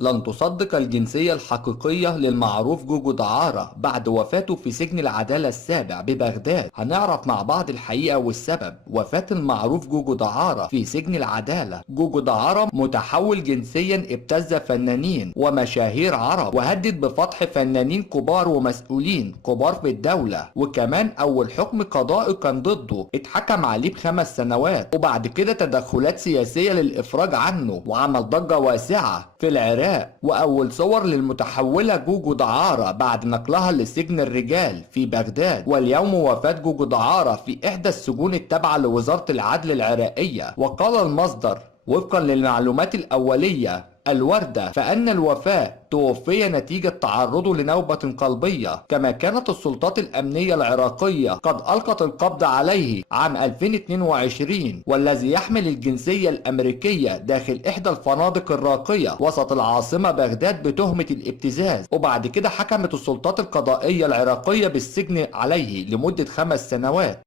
لن تصدق الجنسية الحقيقية للمعروف جوجو دعارة بعد وفاته في سجن العدالة السابع ببغداد. هنعرف مع بعض الحقيقة والسبب وفاة المعروف جوجو دعارة في سجن العدالة. جوجو دعارة متحول جنسيا ابتز فنانين ومشاهير عرب، وهدد بفضح فنانين كبار ومسؤولين كبار في الدولة، وكمان أول حكم قضائي كان ضده اتحكم عليه ب5 سنوات، وبعد كده تدخلات سياسية للإفراج عنه، وعمل ضجة واسعة في العراق. وأول صور للمتحولة جوجو دعارة بعد نقلها لسجن الرجال في بغداد. واليوم وفاة جوجو دعارة في إحدى السجون التابعة لوزارة العدل العراقية. وقال المصدر وفقا للمعلومات الأولية الوردة فأن الوفاة توفي نتيجة تعرضه لنوبة قلبية، كما كانت السلطات الأمنية العراقية قد ألقت القبض عليه عام 2022، والذي يحمل الجنسية الأمريكية داخل إحدى الفنادق الراقية وسط العاصمة بغداد بتهمة الابتزاز. وبعد كده حكمت السلطات القضائية العراقية بالسجن عليه لمدة 5 سنوات.